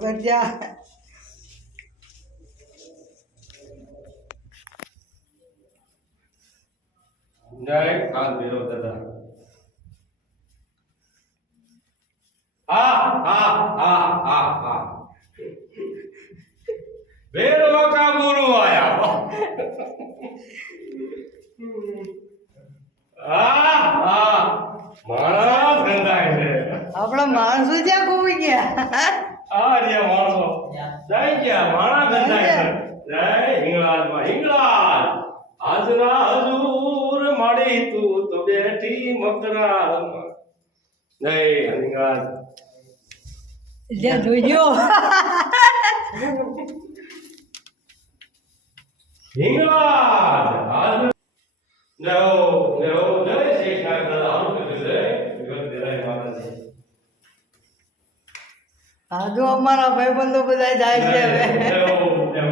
કરજા જય કાલ ભેરો દાદા હા ભેરવા કા ગુરુ આયા માણસ ગંધાય છે આપણા માણસો જ્યાં ખોઈ ગયા રે માણસો જઈ ગયા માણા ગંધાય છે જય હિંગળાજમાં હિંગળાજ આજના હજૂર માડી તું તો બેઠી મકરામાં જય હિંગળાજ જ્યાં જોઈજો હિંગળાજ આજ જય શ્રી કૃષ્ણ દાદા આવું કીધું જય જગત દેરાય માતાજી હા જો અમારા ભાઈબંધો બધા જાય છે હવે જય